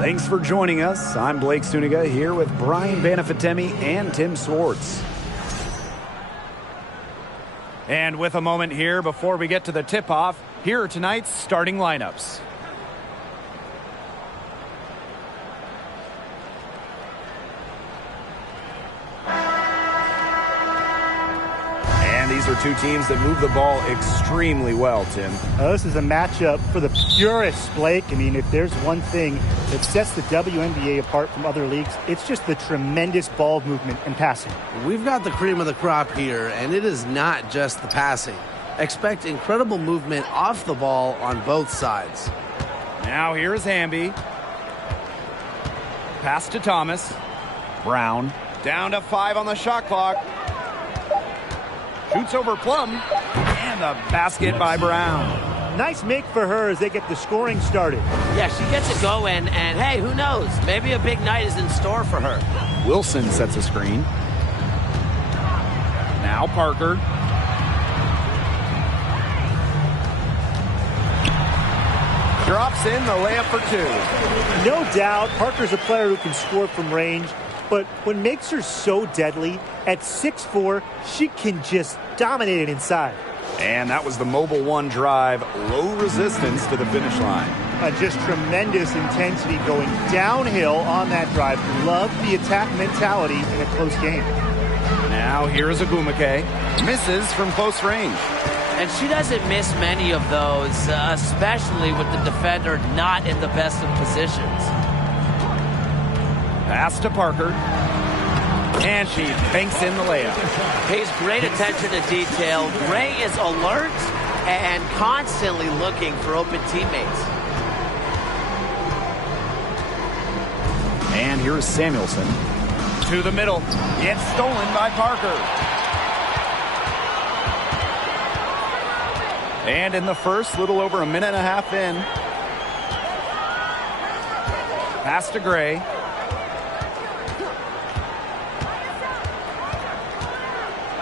Thanks for joining us. I'm Blake Suniga here with Brian Banafitemi and Tim Swartz. And with a moment here before we get to the tip-off, here are tonight's starting lineups. These are two teams that move the ball extremely well, Tim. This is a matchup for the purists, Blake. I mean, if there's one thing that sets the WNBA apart from other leagues, it's just the tremendous ball movement and passing. We've got the cream of the crop here, and it is not just the passing. Expect incredible movement off the ball on both sides. Now here's Hamby. Pass to Thomas. Brown. Down to 5 on the shot clock. Shoots over Plum, and a basket by Brown. Nice make for her as they get the scoring started. Yeah, she gets it going, and hey, who knows? Maybe a big night is in store for her. Wilson sets a screen. Now Parker. Drops in the layup for 2. No doubt, Parker's a player who can score from range. But what makes her so deadly, at 6'4", she can just dominate it inside. And that was the Mobile One drive, low resistance to the finish line. Just tremendous intensity going downhill on that drive. Love the attack mentality in a close game. Now here's Agumake. Misses from close range. And she doesn't miss many of those, especially with the defender not in the best of positions. Pass to Parker. And she banks in the layup. Pays great attention to detail. Gray is alert and constantly looking for open teammates. And here's Samuelson. To the middle. It's stolen by Parker. And in the first, little over a minute and a half in. Pass to Gray.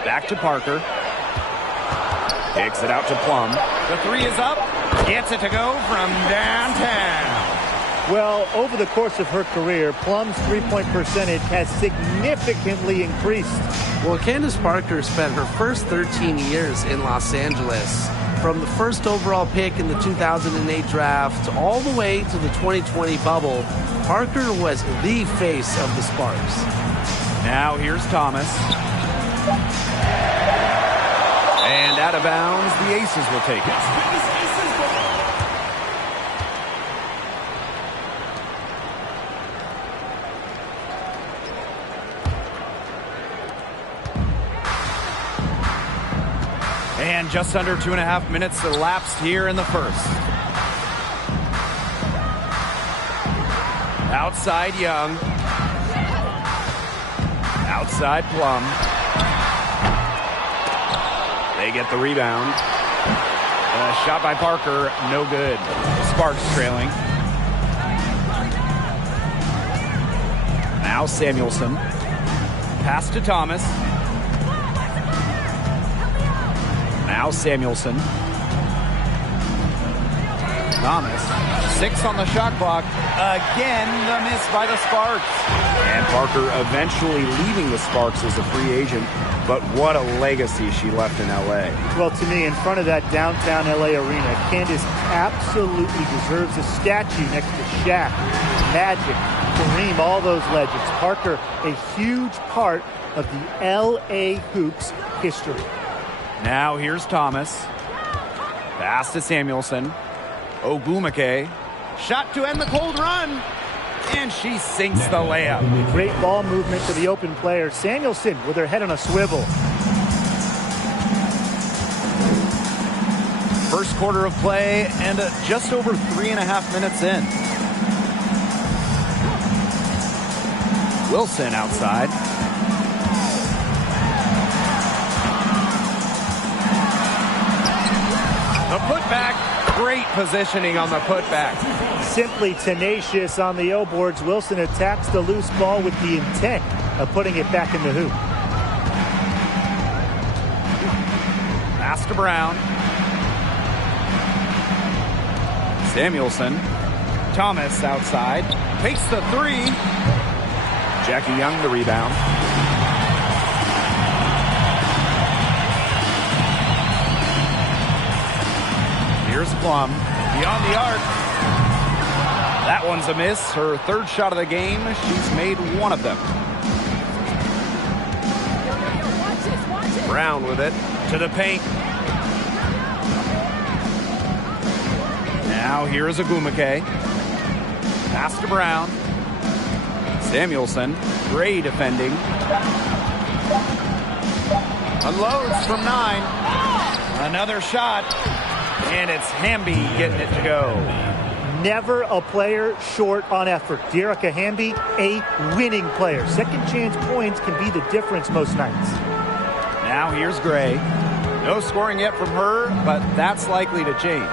Back to Parker. Kicks it out to Plum. The 3 is up. Gets it to go from downtown. Well, over the course of her career, Plum's three-point percentage has significantly increased. Well, Candace Parker spent her first 13 years in Los Angeles. From the first overall pick in the 2008 draft all the way to the 2020 bubble, Parker was the face of the Sparks. Now here's Thomas. And out of bounds, the Aces will take it. And just under 2.5 minutes elapsed here in the first. Outside Young. Outside Plum. They get the rebound. Shot by Parker, no good. Sparks trailing. Now Samuelson. Pass to Thomas. Now Samuelson. Thomas. 6 on the shot clock. Again, the miss by the Sparks. And Parker eventually leaving the Sparks as a free agent. But what a legacy she left in L.A. Well, to me, in front of that downtown L.A. arena, Candace absolutely deserves a statue next to Shaq, Magic, Kareem, all those legends. Parker, a huge part of the L.A. Hoops history. Now here's Thomas. Pass to Samuelson. Ogumake. Shot to end the cold run. And she sinks the layup. Great ball movement to the open player. Samuelson with her head on a swivel. First quarter of play and just over 3.5 minutes in. Wilson outside. The putback, great positioning on the putback. Simply tenacious on the O-boards. Wilson attacks the loose ball with the intent of putting it back in the hoop. Pass to Brown. Samuelson. Thomas outside. Takes the three. Jackie Young the rebound. Here's Plum. Beyond the arc. That one's a miss. Her third shot of the game. She's made one of them. Brown with it. To the paint. Now here's Ogumake. Pass to Brown. Samuelson. Gray defending. Unloads from 9. Another shot. And it's Hamby getting it to go. Never a player short on effort. Dearica Hamby, a winning player. Second chance points can be the difference most nights. Now here's Gray. No scoring yet from her, but that's likely to change.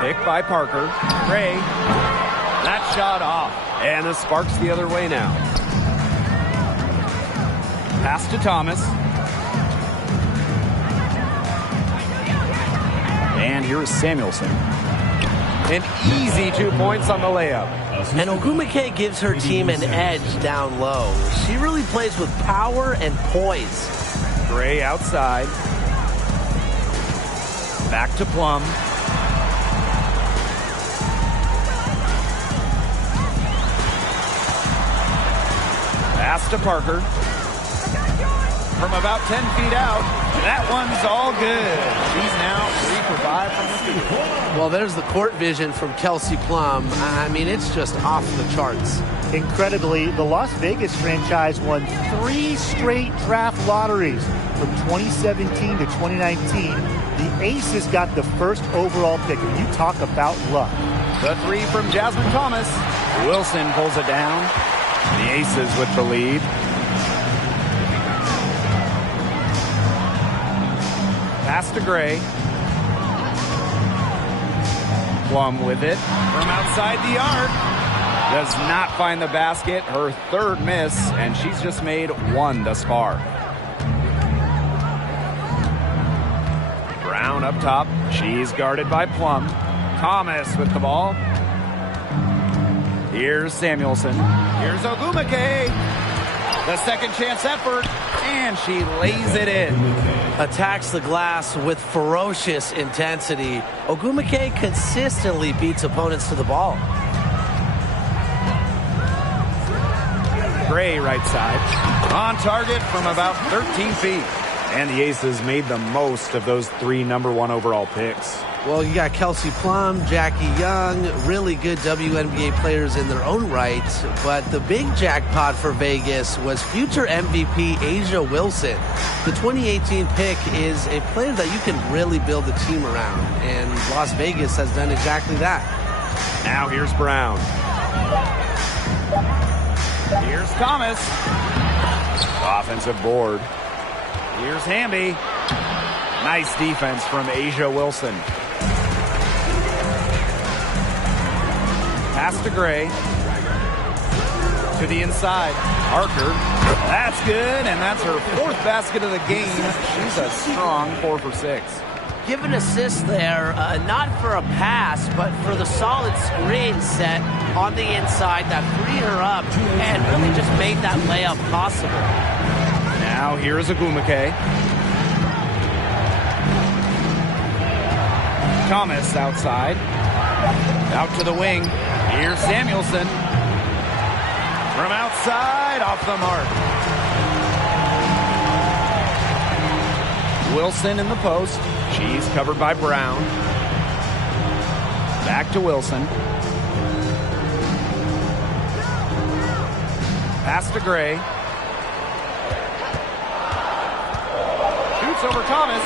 Pick by Parker. Gray. That shot off. And the Sparks the other way now. Pass to Thomas. And here's Samuelson. An easy 2 points on the layup. And Ogumake gives her team an edge down low. She really plays with power and poise. Gray outside. Back to Plum. Pass to Parker. From about 10 feet out. That one's all good. She's now 3 for 5 from the field. Well, there's the court vision from Kelsey Plum. I mean, it's just off the charts. Incredibly, the Las Vegas franchise won 3 straight draft lotteries from 2017 to 2019. The Aces got the first overall pick, and you talk about luck. The 3 from Jasmine Thomas. Wilson pulls it down. The Aces with the lead. Pass to Gray. Plum with it from outside the arc. Does not find the basket. Her third miss, and she's just made 1 thus far. Brown up top. She's guarded by Plum. Thomas with the ball. Here's Samuelson. Here's Ogumake. The second chance effort, and she lays it in. Attacks the glass with ferocious intensity. Ogumake consistently beats opponents to the ball. Gray right side. On target from about 13 feet. And the Aces made the most of those 3 number 1 overall picks. Well, you got Kelsey Plum, Jackie Young, really good WNBA players in their own right. But the big jackpot for Vegas was future MVP Asia Wilson. The 2018 pick is a player that you can really build a team around. And Las Vegas has done exactly that. Now here's Brown. Here's Thomas. Offensive board. Here's Hamby. Nice defense from Asia Wilson. Pass to Gray. To the inside. Parker. That's good, and that's her 4th basket of the game. She's a strong 4 for 6. Give an assist there, not for a pass, but for the solid screen set on the inside that freed her up and really just made that layup possible. Now here's Ogumake. Thomas outside. Out to the wing. Here's Samuelson. From outside, off the mark. Wilson in the post. She's covered by Brown. Back to Wilson. Pass to Gray. Shoots over Thomas.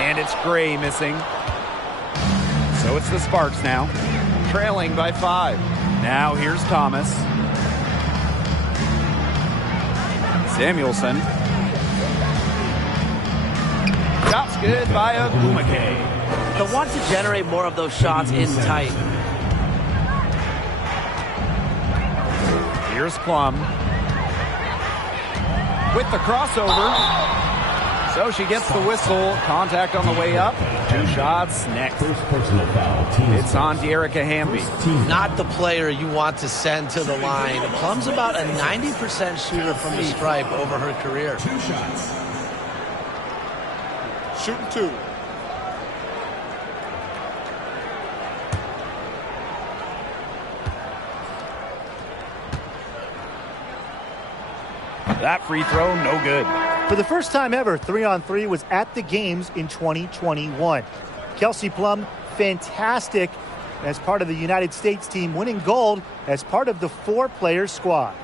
And it's Gray missing. So it's the Sparks now, trailing by 5. Now here's Thomas. Samuelson. Shot's good by Ogumake. They'll want to generate more of those shots in tight. Here's Plum. With the crossover. So she gets the whistle. Contact on the way up. 2 shots next. It's on De'Erica Hamby. Not the player you want to send to the line. Plum's about a 90% shooter from the stripe over her career. 2 shots. Shooting 2. That free throw, no good. For the first time ever, 3-on-3 was at the games in 2021. Kelsey Plum, fantastic as part of the United States team, winning gold as part of the 4-player squad.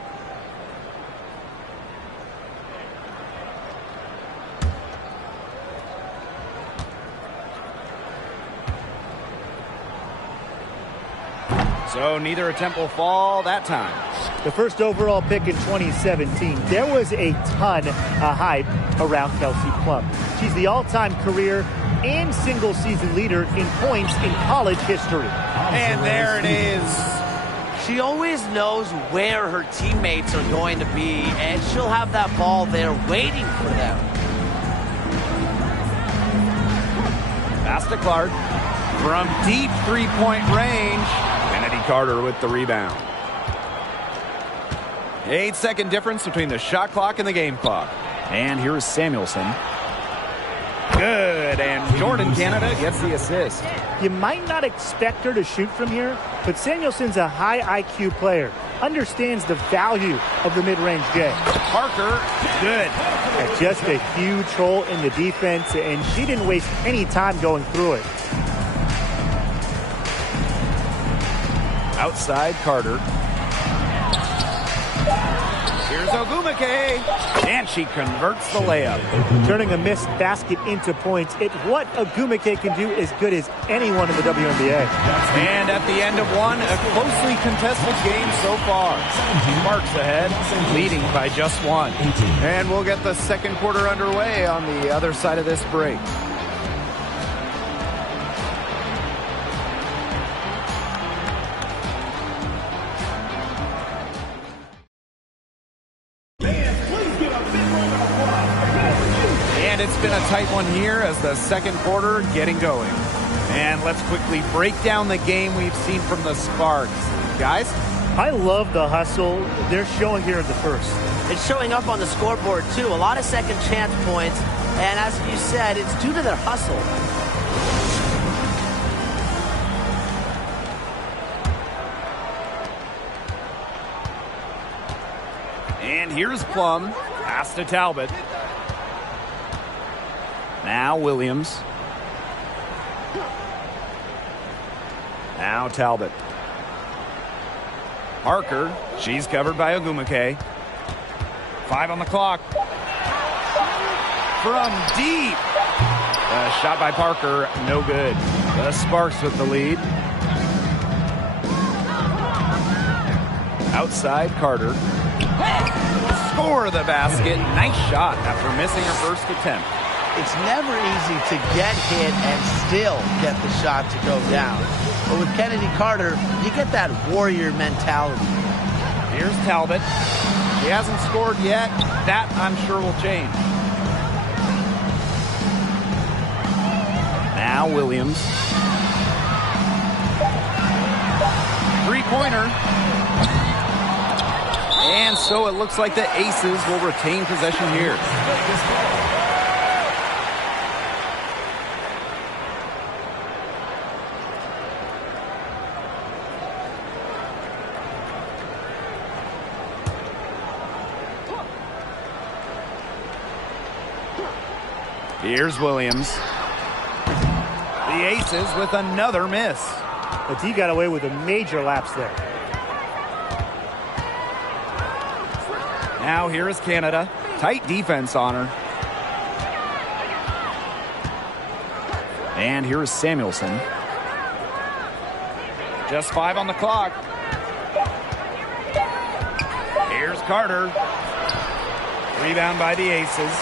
So neither attempt will fall that time. The first overall pick in 2017. There was a ton of hype around Kelsey Plum. She's the all-time career and single-season leader in points in college history. And there it is. She always knows where her teammates are going to be, and she'll have that ball there waiting for them. Pass to Clark. From deep three-point range, Kennedy Carter with the rebound. 8-second difference between the shot clock and the game clock. And here's Samuelson. Good, and Jordan Canada gets the assist. You might not expect her to shoot from here, but Samuelson's a high IQ player. Understands the value of the mid-range J. Parker, good. And just a huge hole in the defense, and she didn't waste any time going through it. Outside Carter. Here's Ogumake, and she converts the layup. Turning a missed basket into points. It's what Ogumake can do as good as anyone in the WNBA. And at the end of one, a closely contested game so far. Sparks ahead, leading by just 1. And we'll get the second quarter underway on the other side of this break. It's been a tight one here as the second quarter getting going. And let's quickly break down the game we've seen from the Sparks. Guys? I love the hustle they're showing here in the first. It's showing up on the scoreboard, too. A lot of second chance points. And as you said, it's due to their hustle. And here's Plum. Pass to Talbot. Now Williams. Now Talbot. Parker. She's covered by Ogumake. 5 on the clock. From deep. Shot by Parker. No good. The Sparks with the lead. Outside Carter. Score the basket. Nice shot after missing her first attempt. It's never easy to get hit and still get the shot to go down. But with Kennedy Carter, you get that warrior mentality. Here's Talbot. He hasn't scored yet. That, I'm sure, will change. Now Williams. Three-pointer. And so it looks like the Aces will retain possession here. Here's Williams. The Aces with another miss. But he got away with a major lapse there. Now here is Canada. Tight defense on her. And here is Samuelson. Just 5 on the clock. Here's Carter. Rebound by the Aces.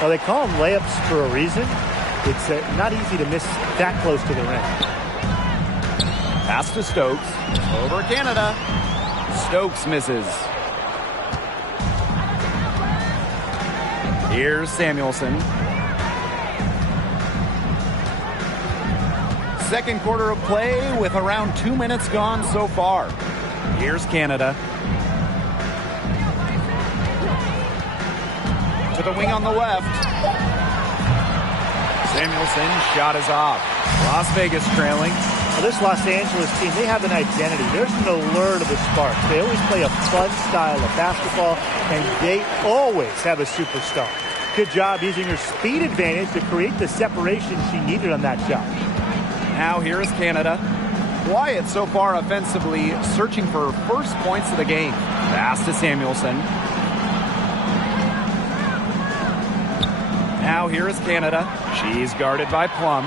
Well, they call them layups for a reason. It's not easy to miss that close to the rim. Pass to Stokes. Over Canada. Stokes misses. Here's Samuelson. second quarter of play with around 2 minutes gone so far. Here's Canada. To the wing on the left. Samuelson's shot is off. Las Vegas trailing. Well, this Los Angeles team, they have an identity. There's an allure to the Sparks. They always play a fun style of basketball, and they always have a superstar. Good job using her speed advantage to create the separation she needed on that shot. Now here is Canada. Quiet so far offensively, searching for first points of the game. Pass to Samuelson. Now here is Canada. She's guarded by Plum.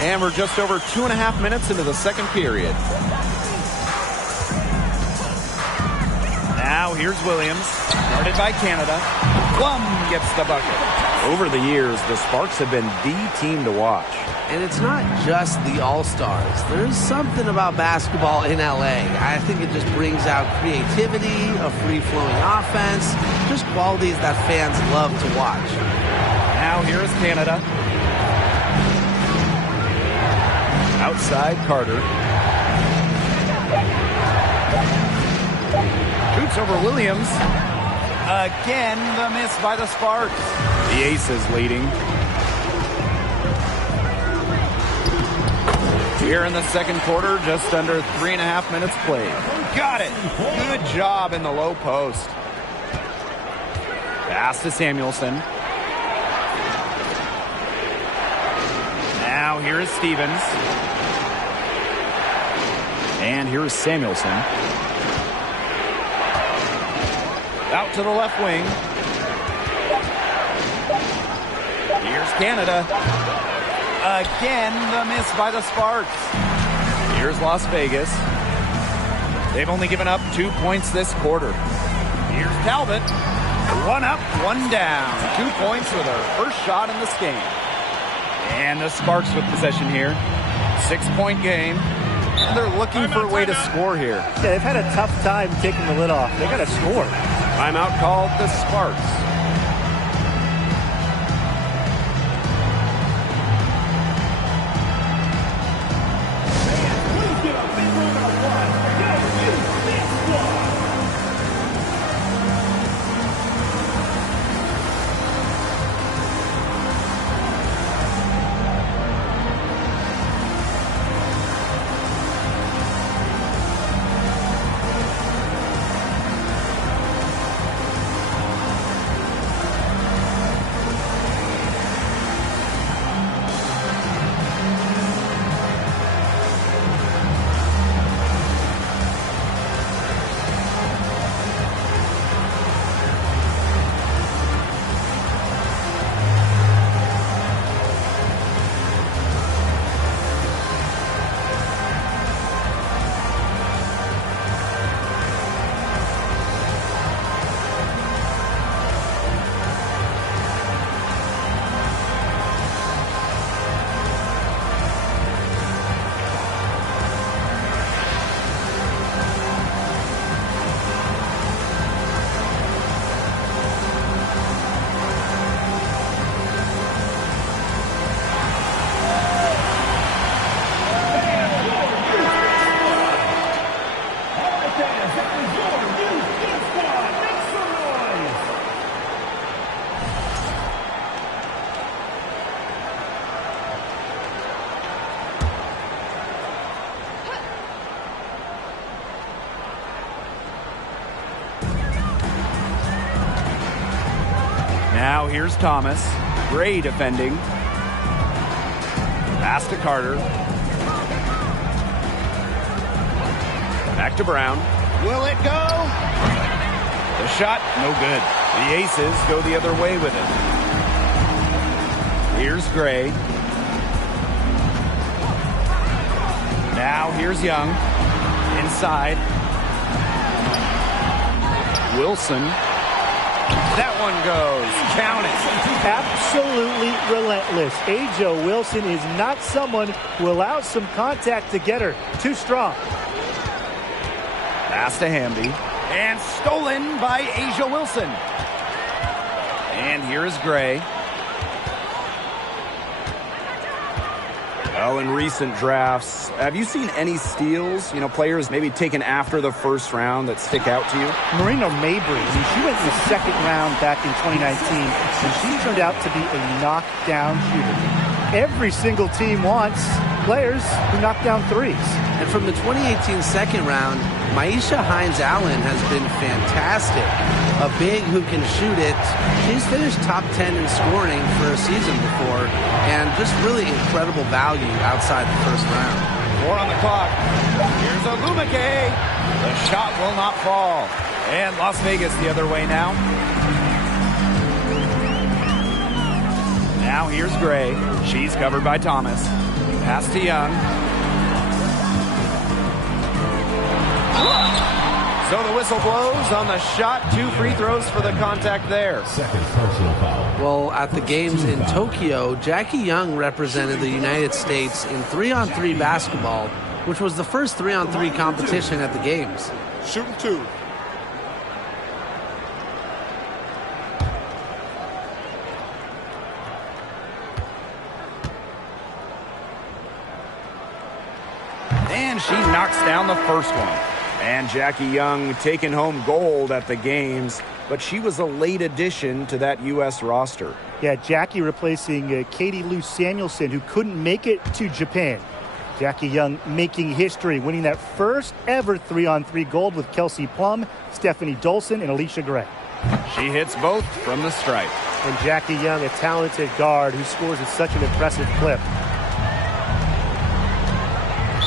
And we're just over 2.5 minutes into the second period. Now here's Williams, guarded by Canada. Plum gets the bucket. Over the years, the Sparks have been the team to watch. And it's not just the All-Stars. There's something about basketball in LA. I think it just brings out creativity, a free-flowing offense, just qualities that fans love to watch. Now here is Canada. Outside Carter. Shoots over Williams. Again, the miss by the Sparks. The Aces leading. Here in the second quarter, just under 3.5 minutes played. Got it. Good job in the low post. Pass to Samuelson. Now here is Stevens. And here is Samuelson. Out to the left wing. Here's Canada. Again, the miss by the Sparks. Here's Las Vegas. They've only given up 2 points this quarter. Here's Talbot. One up, one down. 2 points with her first shot in this game. And the Sparks with possession here. 6-point game. And they're looking for a way to score here. Yeah, they've had a tough time taking the lid off. They got to score. Timeout called the Sparks. Now here's Thomas. Gray defending. Pass to Carter. Back to Brown. Will it go? The shot, no good. The Aces go the other way with it. Here's Gray. Now here's Young. Inside. Wilson. That one goes. Count it. Absolutely relentless. Asia Wilson is not someone who allows some contact to get her. Too strong. Pass to Hamby. And stolen by Asia Wilson. And here is Gray. Well, in recent drafts, have you seen any steals, players maybe taken after the first round that stick out to you? Marina Mabry, she went in the second round back in 2019, and she turned out to be a knockdown shooter. Every single team wants players who knock down threes. And from the 2018 second round, Maisha Hines-Allen has been fantastic. A big who can shoot it. She's finished top 10 in scoring for a season before, and just really incredible value outside the first round. 4 on the clock. Here's Ogumake. The shot will not fall. And Las Vegas the other way now. Now here's Gray. She's covered by Thomas. Pass to Young. So the whistle blows on the shot. 2 free throws for the contact there. Second personal foul. Well, at the games in Tokyo, Jackie Young represented the United States in 3-on-3 basketball, which was the first 3-on-3 competition at the games. Shooting 2. And she knocks down the first one. And Jackie Young taking home gold at the games, but she was a late addition to that U.S. roster. Yeah, Jackie replacing Katie Lou Samuelson, who couldn't make it to Japan. Jackie Young making history, winning that first ever 3-on-3 gold with Kelsey Plum, Stephanie Dolson, and Alicia Gray. She hits both from the stripe. And Jackie Young, a talented guard who scores at such an impressive clip.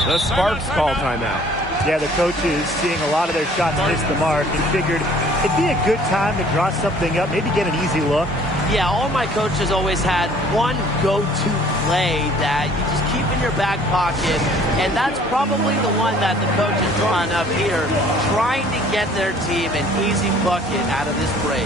The Sparks call timeout. Yeah, the coaches seeing a lot of their shots miss the mark and figured it'd be a good time to draw something up, maybe get an easy look. Yeah, all my coaches always had one go-to play that you just keep in your back pocket, and that's probably the one that the coach is drawing up here, trying to get their team an easy bucket out of this break.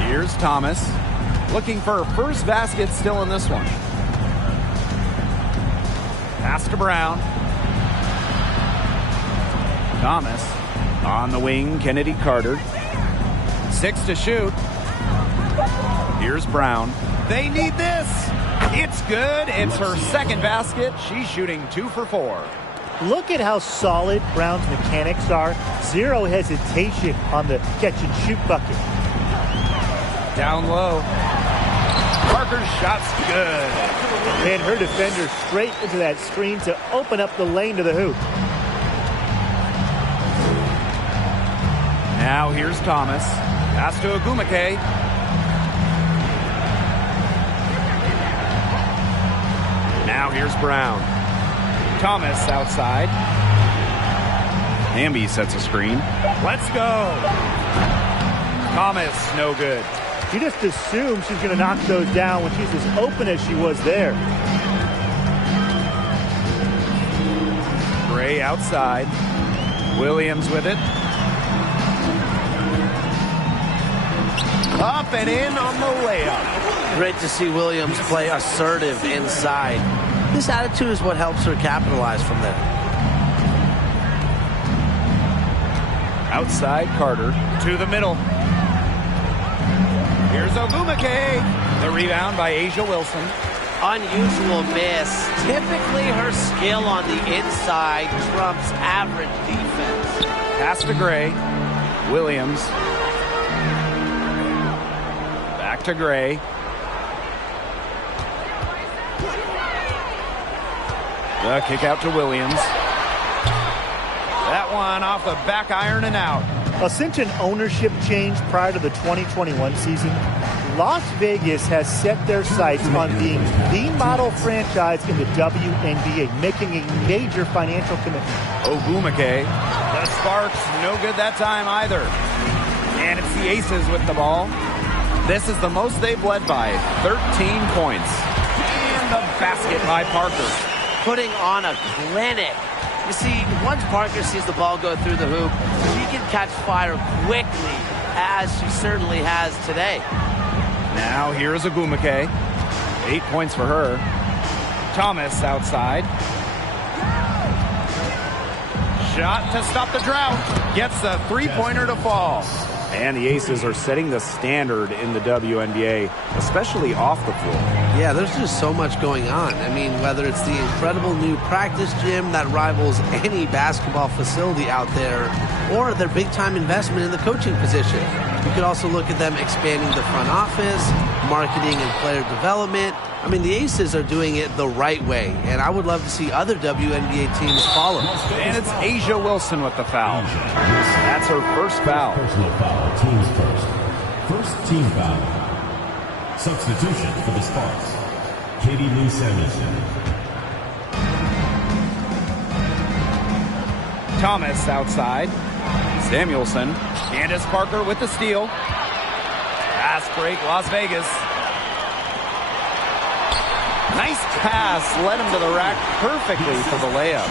Here's Thomas, looking for her first basket still in this one. Pass to Brown. Thomas on the wing, Kennedy Carter. 6 to shoot. Here's Brown. They need this. It's good. It's her second basket. She's shooting 2 for 4. Look at how solid Brown's mechanics are. Zero hesitation on the catch-and-shoot bucket. Down low. Parker's shot's good. And her defender straight into that screen to open up the lane to the hoop. Now here's Thomas. Pass to Ogumake. Now here's Brown. Thomas outside. Hamby sets a screen. Let's go. Thomas, no good. You just assume she's going to knock those down when she's as open as she was there. Gray outside. Williams with it. Up and in on the layup. Great to see Williams play assertive inside. This attitude is what helps her capitalize from there. Outside Carter to the middle. Here's Ogumake. The rebound by Asia Wilson. Unusual miss. Typically her skill on the inside trumps average defense. Pass to Gray. Williams. Back to Gray. The kick out to Williams. That one off the back iron and out. Since an ownership change prior to the 2021 season, Las Vegas has set their sights on being the model franchise in the WNBA, making a major financial commitment. Ogumake. The Sparks, no good that time either. And it's the Aces with the ball. This is the most they've led by, 13 points. And the basket by Parker. Putting on a clinic. You see, once Parker sees the ball go through the hoop, she can catch fire quickly, as she certainly has today. Now here's Ogumake. 8 points for her. Thomas outside. Shot to stop the drought. Gets the three-pointer to fall. And the Aces are setting the standard in the WNBA, especially off the floor. Yeah, there's just so much going on. I mean, whether it's the incredible new practice gym that rivals any basketball facility out there, or their big-time investment in the coaching position. You could also look at them expanding the front office, marketing and player development. I mean, the Aces are doing it the right way, and I would love to see other WNBA teams follow. And it's Asia Wilson with the foul. That's her first foul. Personal foul, teams first. First team foul. Substitution for the Sparks. Katie Lou Samuelson. Thomas outside. Samuelson. Candace Parker with the steal. Fast break, Las Vegas. Nice pass, led him to the rack perfectly for the layup.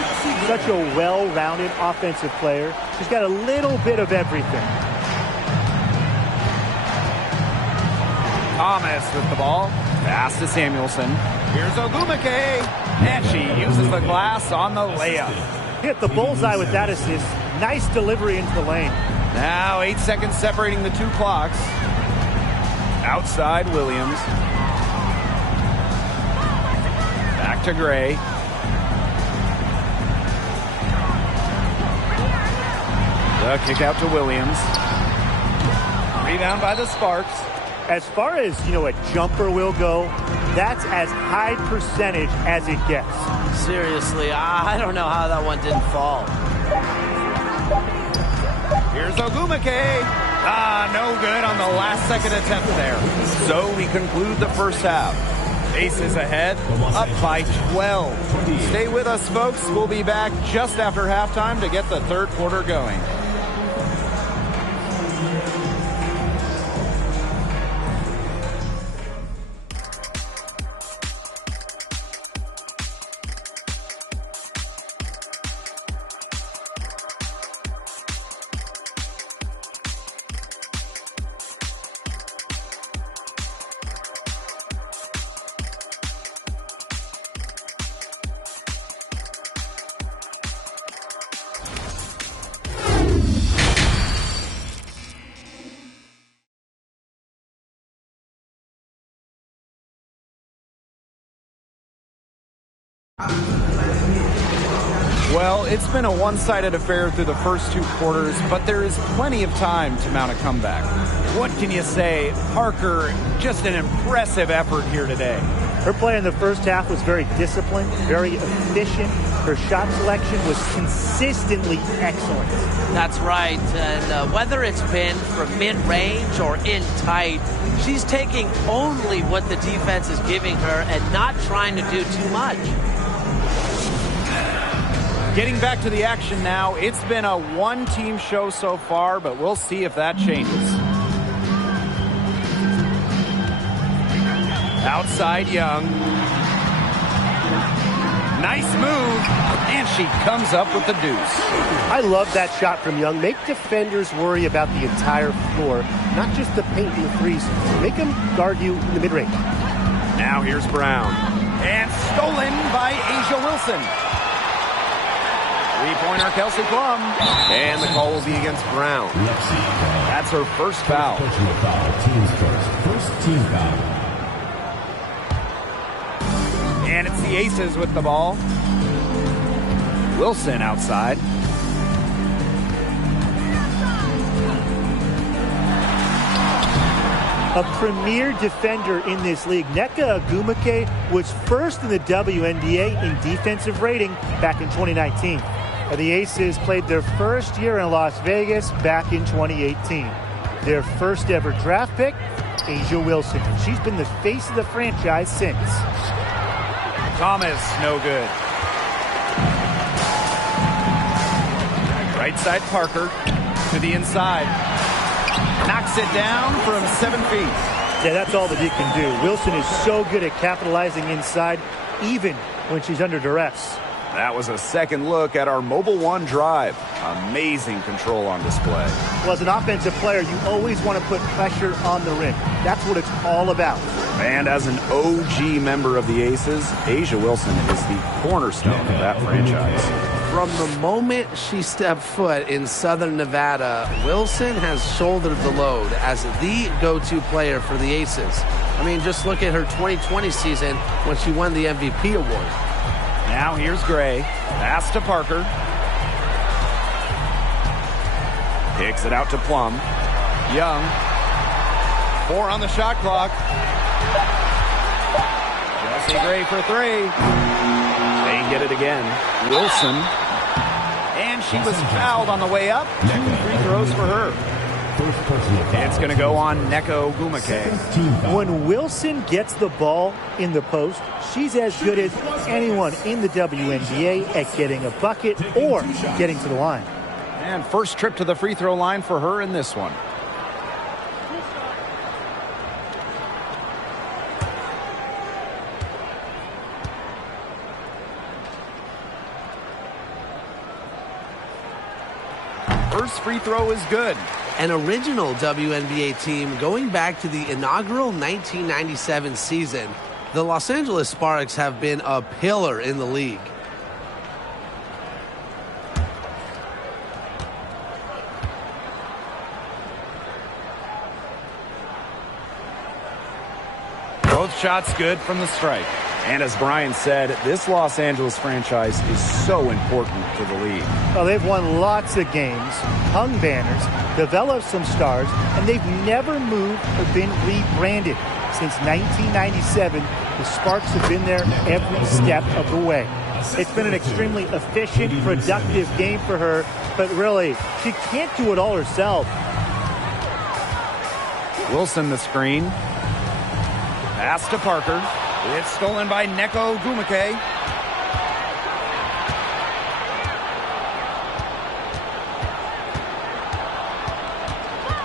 Such a well-rounded offensive player. She's got a little bit of everything. Thomas with the ball. Pass to Samuelson. Here's Ogumake. And she uses the glass on the layup. Hit the bullseye with that assist. Nice delivery into the lane. Now 8 seconds separating the two clocks. Outside Williams. Back to Gray. The kick out to Williams. Rebound by the Sparks. As far as, a jumper will go, that's as high percentage as it gets. Seriously, I don't know how that one didn't fall. Here's Ogumake. No good on the last second attempt there. So we conclude the first half. Aces ahead, up by 12. Stay with us, folks. We'll be back just after halftime to get the third quarter going. Well, it's been a one-sided affair through the first two quarters, but there is plenty of time to mount a comeback. What can you say? Parker, just an impressive effort here today. Her play in the first half was very disciplined, very efficient. Her shot selection was consistently excellent. That's right. And whether it's been from mid-range or in tight, she's taking only what the defense is giving her and not trying to do too much. Getting back to the action now. It's been a one-team show so far, but we'll see if that changes. Outside Young. Nice move, and she comes up with the deuce. I love that shot from Young. Make defenders worry about the entire floor, not just the paint and the threes. Make them guard you in the mid-range. Now here's Brown. And stolen by Asia Wilson. Three-pointer, Kelsey Plum. And the call will be against Brown. That's her first foul. Personal foul, team's first team foul. And it's the Aces with the ball. Wilson outside. A premier defender in this league. Nneka Ogwumike was first in the WNBA in defensive rating back in 2019. The Aces played their first year in Las Vegas back in 2018. Their first ever draft pick, A'ja Wilson. She's been the face of the franchise since. Thomas, no good. Right side Parker to the inside. Knocks it down from 7 feet. Yeah, that's all that he can do. Wilson is so good at capitalizing inside, even when she's under duress. That was a second look at our Mobile One drive. Amazing control on display. Well, as an offensive player, you always want to put pressure on the rim. That's what it's all about. And as an OG member of the Aces, A'ja Wilson is the cornerstone of that franchise. From the moment she stepped foot in Southern Nevada, Wilson has shouldered the load as the go-to player for the Aces. I mean, just look at her 2020 season when she won the MVP award. Now here's Gray. Pass to Parker. Kicks it out to Plum. Young. 4 on the shot clock. Chelsea Gray for 3. They get it again. Wilson. And she was fouled on the way up. 2 free throws for her. It's going to go on Nneka Ogwumike. When Wilson gets the ball in the post, she's as good as anyone in the WNBA at getting a bucket or getting to the line. And first trip to the free throw line for her in this one. First free throw is good. An original WNBA team going back to the inaugural 1997 season, the Los Angeles Sparks have been a pillar in the league. Both shots good from the strike. And as Brian said, this Los Angeles franchise is so important to the league. Well, they've won lots of games, hung banners, developed some stars, and they've never moved or been rebranded. Since 1997, the Sparks have been there every step of the way. It's been an extremely efficient, productive game for her, but really, she can't do it all herself. Wilson the screen. Pass to Parker. It's stolen by Nneka Ogwumike.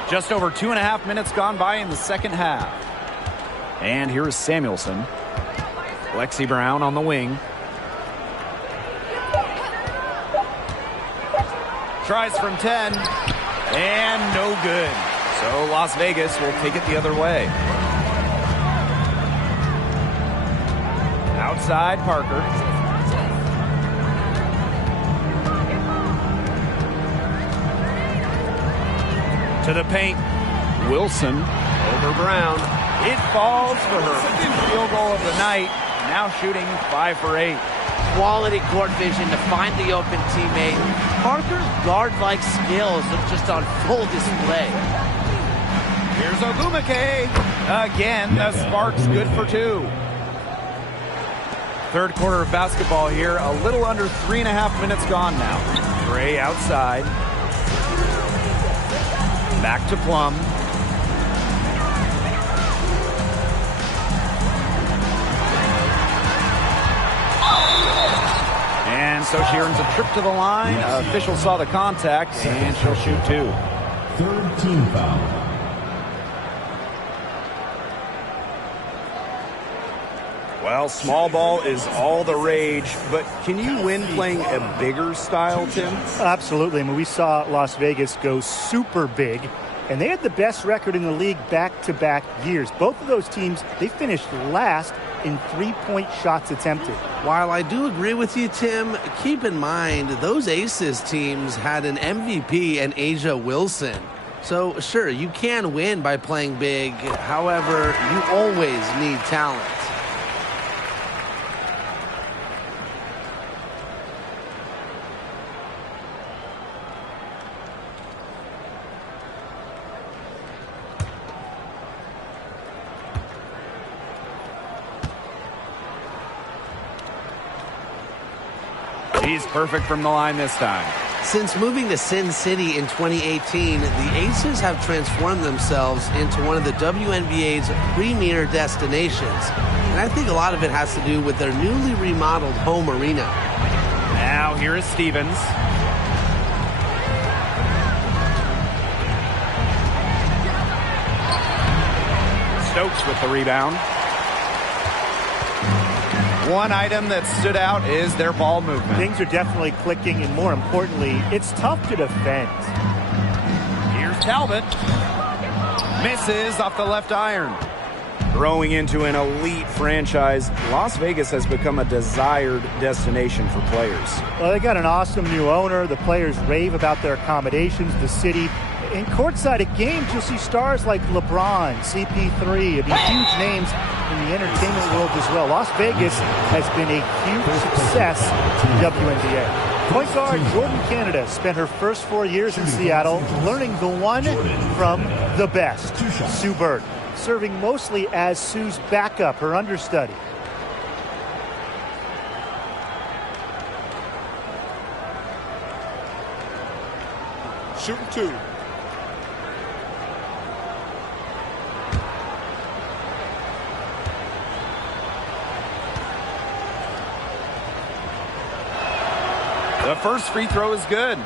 Just over 2.5 minutes gone by in the second half. And here's Samuelson. Lexi Brown on the wing. Tries from 10. And no good. So Las Vegas will take it the other way. Outside Parker. To the paint. Wilson over Brown. It falls for her second field goal of the night. Now shooting 5 for 8. Quality court vision to find the open teammate. Parker's guard-like skills are just on full display. Here's Ogwumike. Again, the Sparks good for 2. Third quarter of basketball here. A little under 3.5 minutes gone now. Gray outside. Back to Plum. And so she earns a trip to the line. Official saw the contact, and she'll shoot 2. Third team foul. Well, small ball is all the rage, but can you win playing a bigger style, Tim? Absolutely. I mean, we saw Las Vegas go super big, and they had the best record in the league back-to-back years. Both of those teams, they finished last in three-point shots attempted. While I do agree with you, Tim, keep in mind those Aces teams had an MVP and Asia Wilson. So, sure, you can win by playing big. However, you always need talent. He's perfect from the line this time. Since moving to Sin City in 2018, the Aces have transformed themselves into one of the WNBA's premier destinations. And I think a lot of it has to do with their newly remodeled home arena. Now here is Stevens. Stokes with the rebound. One item that stood out is their ball movement. Things are definitely clicking, and more importantly, it's tough to defend. Here's Talbot. Misses off the left iron. Growing into an elite franchise, Las Vegas has become a desired destination for players. Well, they got an awesome new owner. The players rave about their accommodations, the city. In courtside at games, you'll see stars like LeBron, CP3, huge names in the entertainment world as well. Las Vegas has been a huge success in the WNBA. Point guard Jordan Canada spent her first 4 years in Seattle learning the one from the best, Sue Bird, serving mostly as Sue's backup, her understudy. Shooting two. The first free throw is good.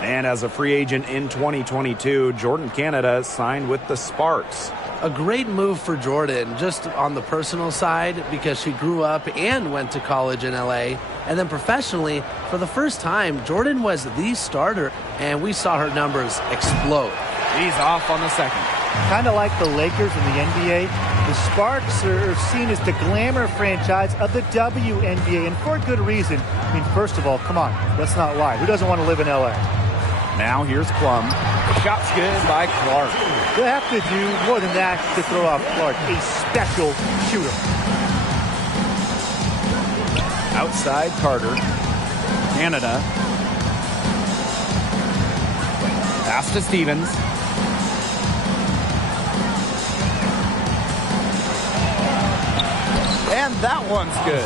And as a free agent in 2022, Jordan Canada signed with the Sparks. A great move for Jordan, just on the personal side, because she grew up and went to college in LA. And then professionally, for the first time, Jordan was the starter, and we saw her numbers explode. He's off on the second. Kind of like the Lakers in the NBA, the Sparks are seen as the glamour franchise of the WNBA, and for a good reason. I mean, first of all, come on, let's not lie. Who doesn't want to live in LA? Now here's Plum. Shot's good by Clark. They'll have to do more than that to throw off Clark, a special shooter. Outside Carter. Canada. Pass to Stevens. And that one's good.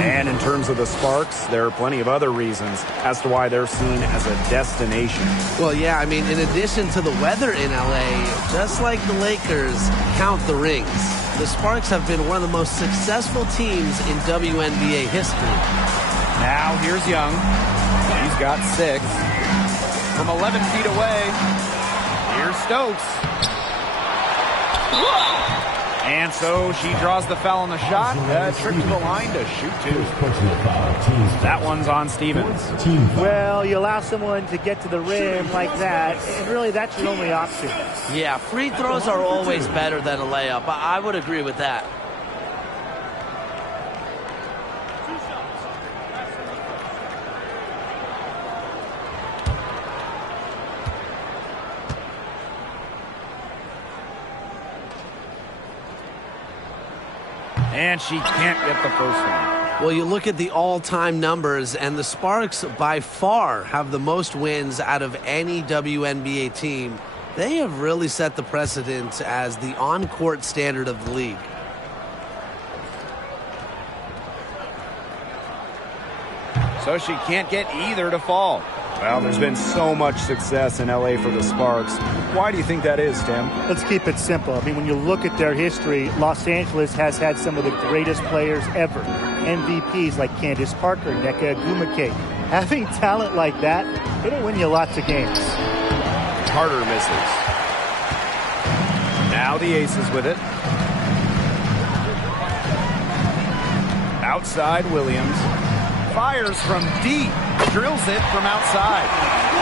And in terms of the Sparks, there are plenty of other reasons as to why they're seen as a destination. Well, yeah, I mean, in addition to the weather in LA, just like the Lakers, count the rings. The Sparks have been one of the most successful teams in WNBA history. Now here's Young. He's got 6. From 11 feet away, here's Stokes. And so she draws the foul on the shot. Trip to the line to shoot 2. That one's on Stevens. Well, you allow someone to get to the rim like that, and really that's your only option. Yeah, free throws are always better than a layup. I would agree with that. And she can't get the first one. Well, you look at the all-time numbers, and the Sparks by far have the most wins out of any WNBA team. They have really set the precedent as the on-court standard of the league. So she can't get either to fall. Well, there's been so much success in LA for the Sparks. Why do you think that is, Tim? Let's keep it simple. I mean, when you look at their history, Los Angeles has had some of the greatest players ever. MVPs like Candace Parker, Nneka Agumake. Having talent like that, it'll win you lots of games. Carter misses. Now the Aces with it. Outside Williams. Fires from deep. Drills it from outside.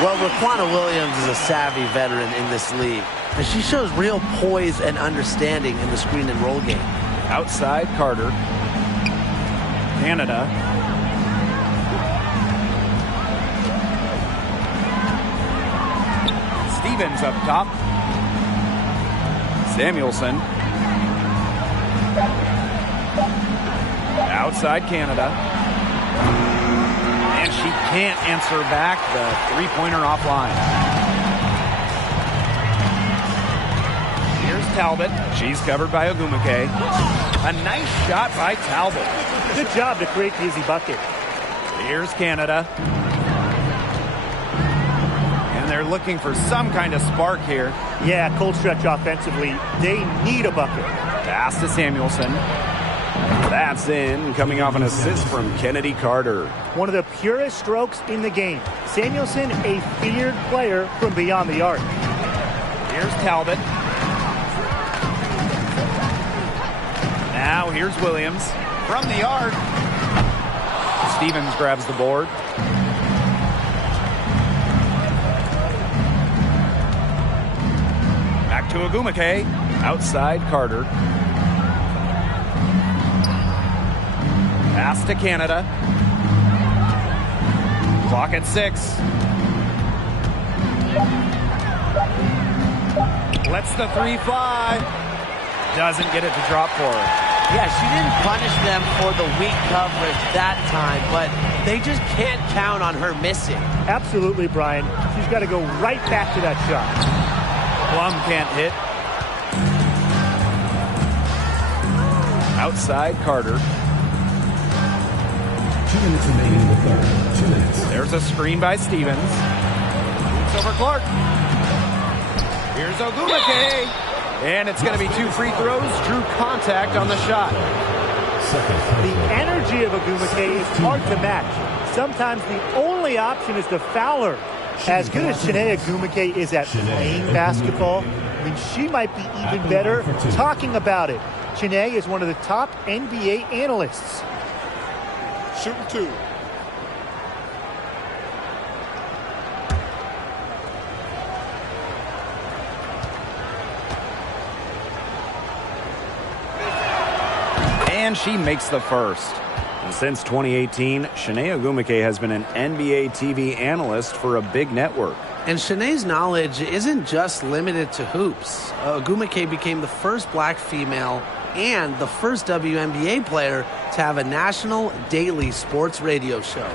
Well, Raquana Williams is a savvy veteran in this league, and she shows real poise and understanding in the screen and roll game. Outside Carter. Canada. Stevens up top. Samuelson. Outside Canada. And she can't answer back the three-pointer offline. Here's Talbot. She's covered by Ogumake. A nice shot by Talbot. Good job to create the easy bucket. Here's Canada. And they're looking for some kind of spark here. Yeah, cold stretch offensively. They need a bucket. Pass to Samuelson. That's in, coming off an assist from Kennedy Carter. One of the purest strokes in the game. Samuelson, a feared player from beyond the arc. Here's Talbot. Now here's Williams from the arc. Stevens grabs the board. Back to Ogumake. Outside Carter. Pass to Canada. Clock at 6. Lets the three fly. Doesn't get it to drop for her. Yeah, she didn't punish them for the weak coverage that time, but they just can't count on her missing. Absolutely, Brian. She's got to go right back to that shot. Plum can't hit. Outside Carter. 2 minutes remaining in the third. 2 minutes. There's a screen by Stevens. It's over Clark. Here's Ogumake. And it's going to be 2 free throws. Drew contact on the shot. The energy of Ogumake is hard to match. Sometimes the only option is to foul her. As good as Chiney Ogumake is at playing basketball, I mean, she might be even better talking about it. Chiney is one of the top NBA analysts. Shooting 2. And she makes the first. And since 2018, Chiney Ogumake has been an NBA TV analyst for a big network. And Chiney's knowledge isn't just limited to hoops. Ogumake became the first black female and the first WNBA player to have a national daily sports radio show.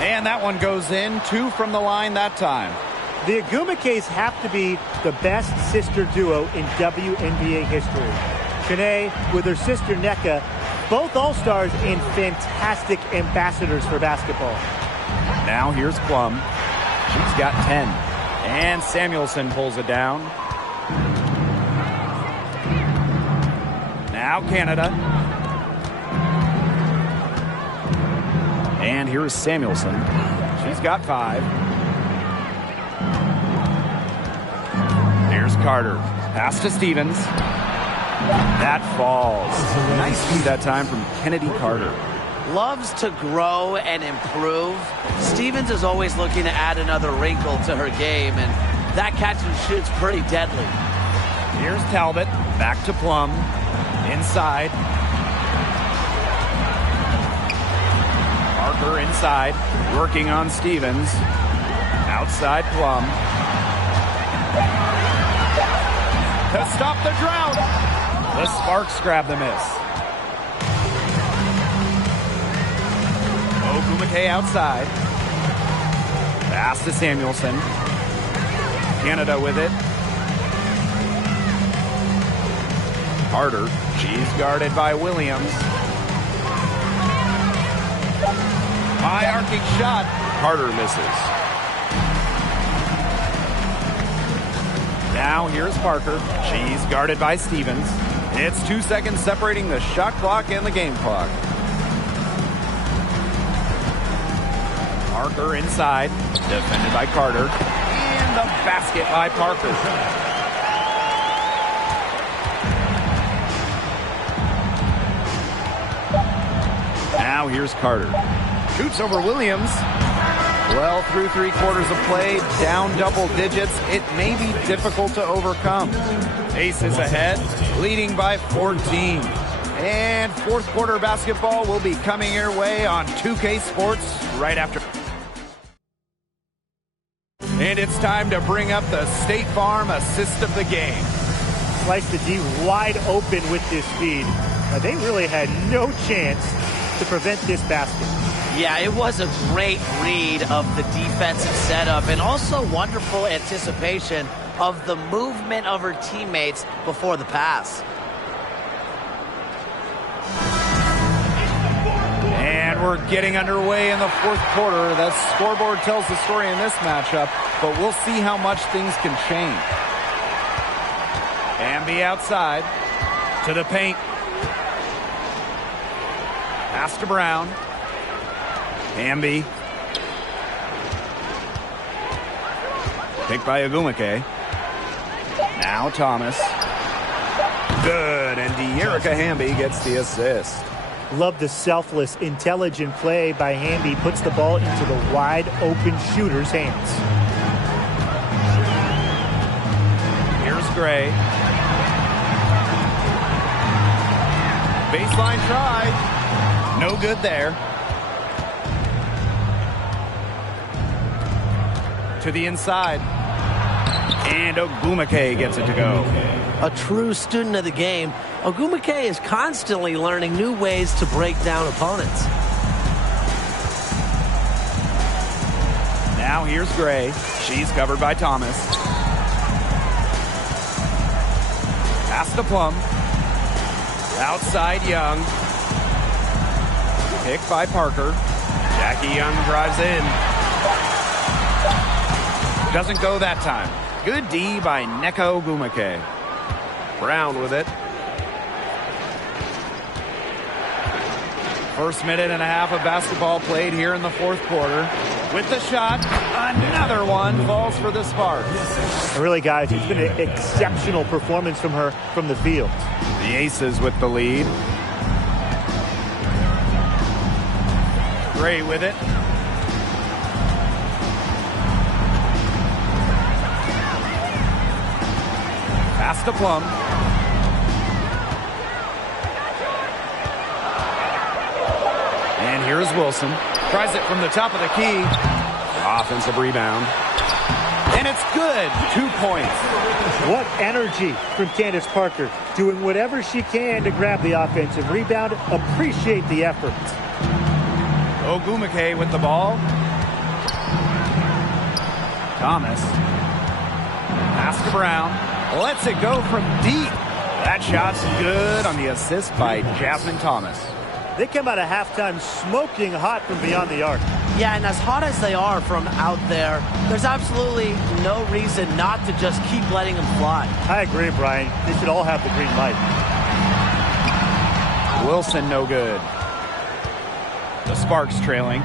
And that one goes in. 2 from the line that time. The Ogumakes have to be the best sister duo in WNBA history. Chiney with her sister Nneka, both all-stars and fantastic ambassadors for basketball. Now here's Plum. She's got 10. And Samuelson pulls it down. Now Canada. And here's Samuelson. She's got 5. Here's Carter. Pass to Stevens. That falls. Nice feed that time from Kennedy Carter. Loves to grow and improve. Stevens is always looking to add another wrinkle to her game, and that catch and shoot's pretty deadly. Here's Talbot. Back to Plum. Inside. Parker inside. Working on Stevens. Outside Plum. To stop the drought. The Sparks grab the miss. Ogumake outside. Pass to Samuelson. Canada with it. Carter. She's guarded by Williams. High arcing shot. Carter misses. Now here's Parker. She's guarded by Stevens. It's 2 seconds separating the shot clock and the game clock. Parker inside. Defended by Carter. And the basket by Parker. Now here's Carter. Shoots over Williams. Well, through 3 quarters of play, down double digits, it may be difficult to overcome. Aces ahead, leading by 14. And fourth quarter basketball will be coming your way on 2K Sports right after. And it's time to bring up the State Farm assist of the game. Slice the D wide open with this feed. They really had no chance to prevent this basket. Yeah, it was a great read of the defensive setup and also wonderful anticipation of the movement of her teammates before the pass. And we're getting underway in the fourth quarter. The scoreboard tells the story in this matchup, but we'll see how much things can change. Hamby outside to the paint. Pass to Brown. Hamby. Picked by Ogumake. Now Thomas. Good, and De'Erica Hamby gets the assist. Love the selfless, intelligent play by Hamby. Puts the ball into the wide open shooter's hands. Here's Gray. Baseline try. No good there. To the inside. And Ogumake gets it to go. A true student of the game, Ogumake is constantly learning new ways to break down opponents. Now here's Gray. She's covered by Thomas. Pass to Plum. Outside Young. Picked by Parker. Jackie Young drives in. Doesn't go that time. Good D by Neko Ogumake. Brown with it. First minute and a half of basketball played here in the fourth quarter. With the shot, another one falls for the Sparks. Really, guys, it's been an exceptional performance from her from the field. The Aces with the lead. Gray with it. Pass to Plum. And here's Wilson. Tries it from the top of the key. Offensive rebound. And it's good. 2 points. What energy from Candace Parker. Doing whatever she can to grab the offensive rebound. Appreciate the effort. Ogumake with the ball. Thomas. Pass to Brown. Lets it go from deep. That shot's good on the assist by Jasmine Thomas. They come out of halftime smoking hot from beyond the arc. Yeah, and as hot as they are from out there, there's absolutely no reason not to just keep letting them fly. I agree, Brian. They should all have the green light. Wilson no good. The Sparks trailing.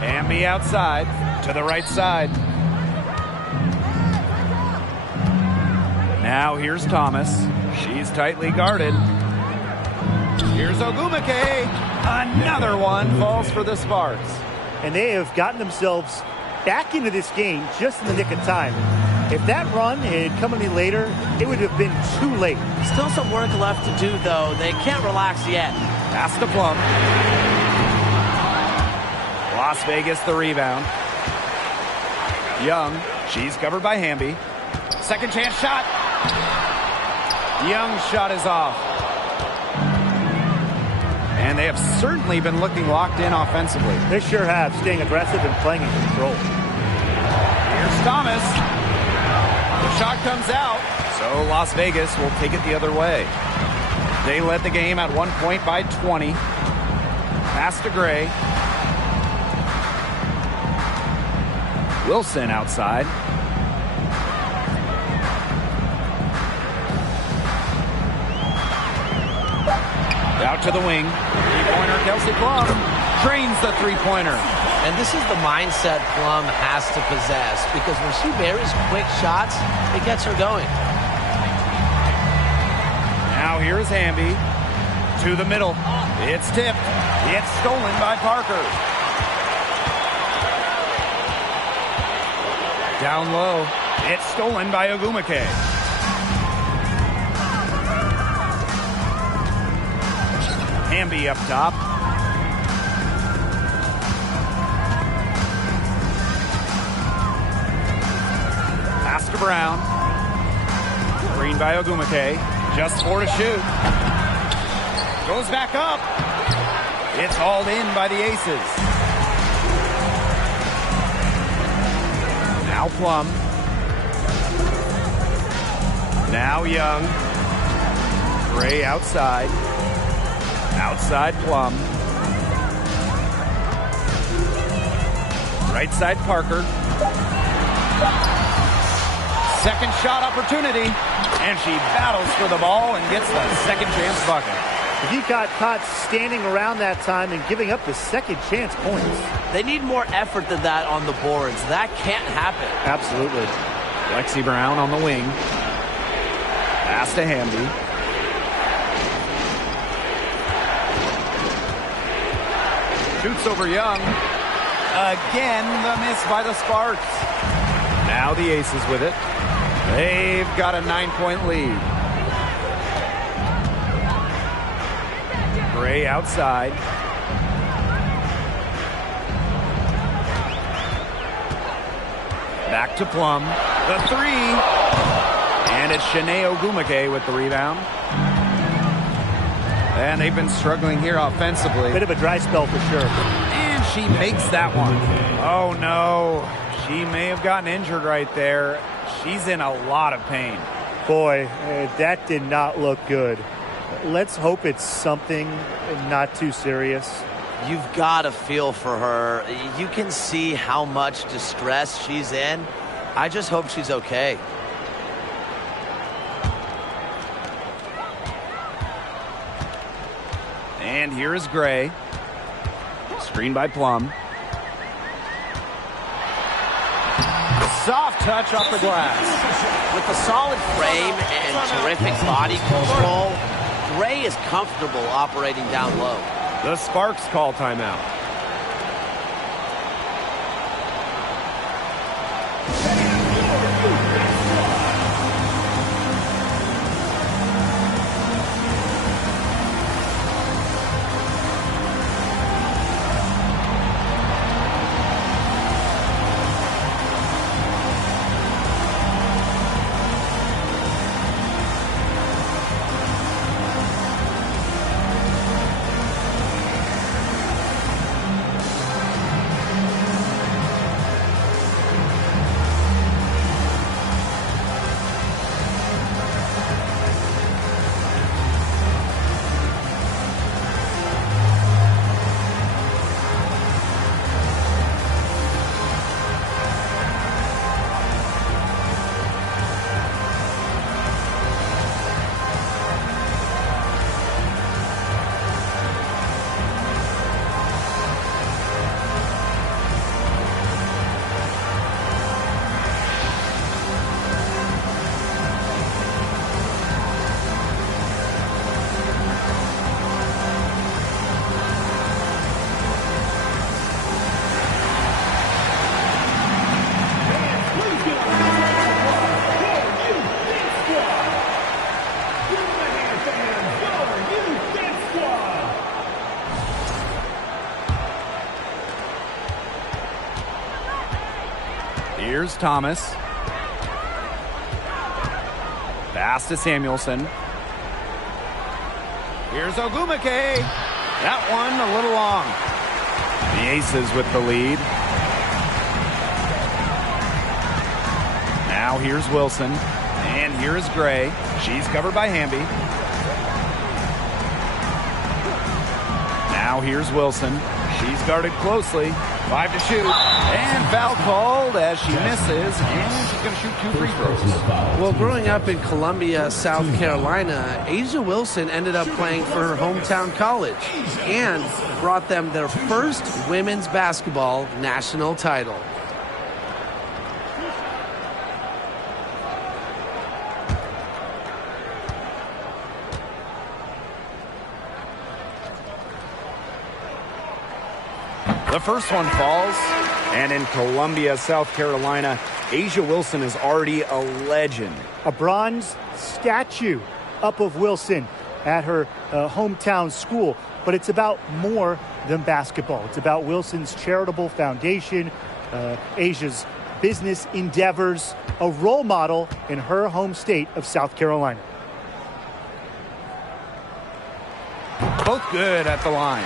Hamby outside to the right side. Now here's Thomas. She's tightly guarded. Here's Ogumake. Another one falls for the Sparks. And they have gotten themselves back into this game just in the nick of time. If that run had come any later, it would have been too late. Still some work left to do, though. They can't relax yet. Pass to Plum. Las Vegas the rebound. Young. She's covered by Hamby. Second chance shot. Young's shot is off. And they have certainly been looking locked in offensively. They sure have, staying aggressive and playing in control. Here's Thomas. The shot comes out, so Las Vegas will take it the other way. They led the game at 1 point by 20. Pass to Gray. Wilson outside. Out to the wing. Three-pointer, Kelsey Plum drains the three-pointer. And this is the mindset Plum has to possess, because when she buries quick shots, it gets her going. Now here's Hamby To the middle. It's tipped. It's stolen by Parker. Down low. It's stolen by Ogumake. Hamby up top. Pass to Brown. Green by Ogumake. Just 4 to shoot. Goes back up. It's hauled in by the Aces. Now Plum. Now Young. Gray outside. Outside Plum. Right side Parker. Second shot opportunity. And she battles for the ball and gets the second chance bucket. He got caught standing around that time and giving up the second chance points. They need more effort than that on the boards. That can't happen. Absolutely. Lexi Brown on the wing. Pass to Hamby. Shoots over Young. Again, the miss by the Sparks. Now the Aces with it. They've got a 9-point lead. Gray outside. Back to Plum. The 3. And it's Shanae Ogumake with the rebound. And they've been struggling here offensively. Bit of a dry spell for sure. And she makes that one. Oh, no. She may have gotten injured right there. She's in a lot of pain. Boy, that did not look good. Let's hope it's something not too serious. You've got to feel for her. You can see how much distress she's in. I just hope she's okay. And here is Gray. Screened by Plum. Soft touch off the glass. With a solid frame and terrific body control, Gray is comfortable operating down low. The Sparks call timeout. Here's Thomas. Pass to Samuelson. Here's Ogumake. That one a little long. The Aces with the lead. Now here's Wilson. And here's Gray. She's covered by Hamby. Now here's Wilson. She's guarded closely. 5 to shoot. And foul called as she misses. And she's going to shoot 2 free throws. Well, growing up in Columbia, South Carolina, Asia Wilson ended up playing for her hometown college and brought them their first women's basketball national title. The first one falls. And in Columbia, South Carolina, A'ja Wilson is already a legend. A bronze statue up of Wilson at her hometown school. But it's about more than basketball. It's about Wilson's charitable foundation, A'ja's business endeavors, a role model in her home state of South Carolina. Both good at the line.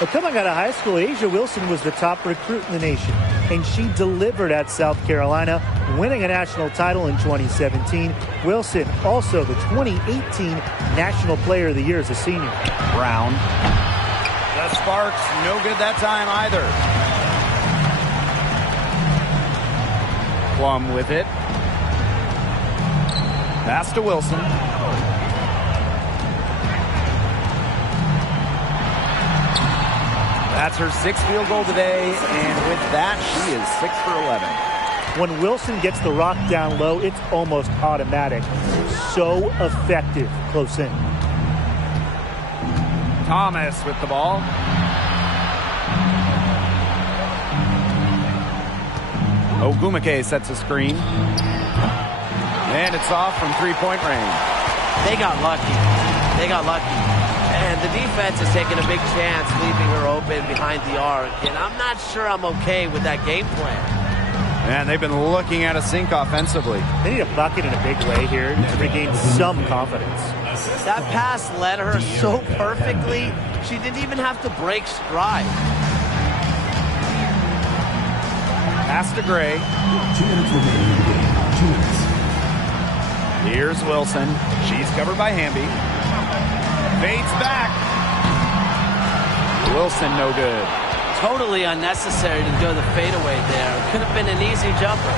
But coming out of high school, A'ja Wilson was the top recruit in the nation, and she delivered at South Carolina, winning a national title in 2017. Wilson, also the 2018 National Player of the Year as a senior. Brown. The Sparks, no good that time either. Plum with it. Pass to Wilson. That's her sixth field goal today, and with that, she is 6 for 11. When Wilson gets the rock down low, it's almost automatic. So effective close in. Thomas with the ball. Ogumake sets a screen. And it's off from three-point range. They got lucky. And the defense is taking a big chance, leaving her open behind the arc. And I'm not sure I'm okay with that game plan. And they've been looking at a sink offensively. They need a bucket in a big way here to regain some confidence. That pass led her so perfectly, she didn't even have to break stride. Pass to Gray. 2 minutes remaining in the game. 2 minutes. Here's Wilson. She's covered by Hamby. Fades back. Wilson no good. Totally unnecessary to go the fadeaway there. Could have been an easy jumper.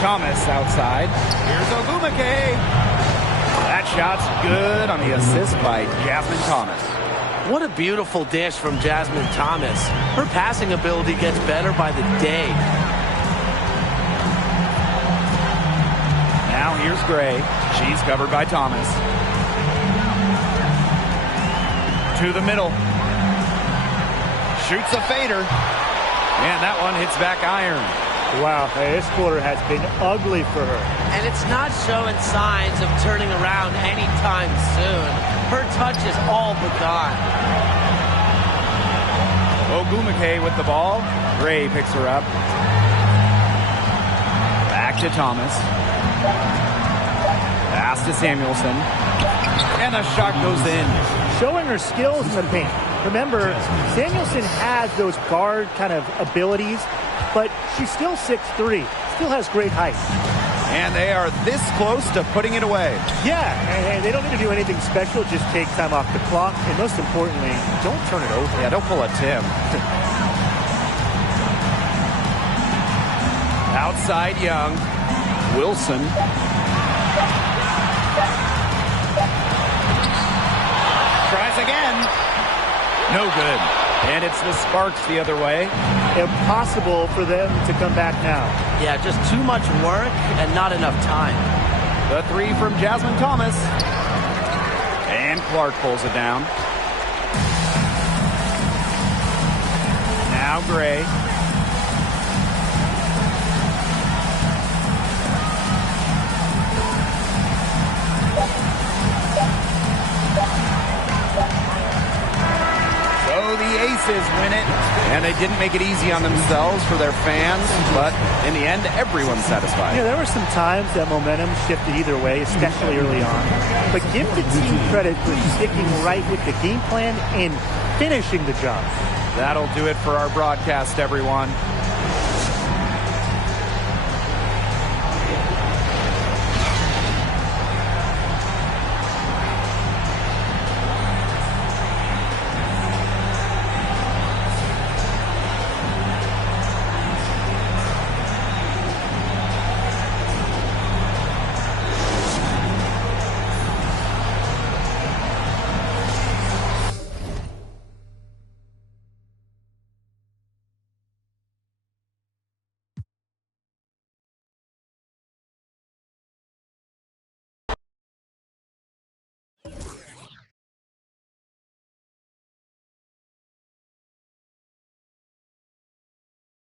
Thomas outside. Here's Ogumake. That shot's good on the assist by Jasmine Thomas. What a beautiful dish from Jasmine Thomas. Her passing ability gets better by the day. Now here's Gray. She's covered by Thomas. To the middle. Shoots a fader. And that one hits back iron. Wow, this quarter has been ugly for her. And it's not showing signs of turning around anytime soon. Her touch is all but gone. Ogumake with the ball. Gray picks her up. Back to Thomas. Pass to Samuelson. And the shot goes in. Showing her skills in the paint. Remember, Samuelson has those guard kind of abilities, but she's still 6'3", still has great height. And they are this close to putting it away. Yeah, and they don't need to do anything special, just take time off the clock, and most importantly, don't turn it over. Yeah, don't pull a Tim. Outside Young. Wilson. Tries again. No good. And it's the Sparks the other way. Impossible for them to come back now. Yeah, just too much work and not enough time. The three from Jasmine Thomas. And Clark pulls it down. Now Gray. The Aces win it, and they didn't make it easy on themselves for their fans, but in the end, everyone's satisfied. Yeah, there were some times that momentum shifted either way, especially early on. But give the team credit for sticking right with the game plan and finishing the job. That'll do it for our broadcast, everyone.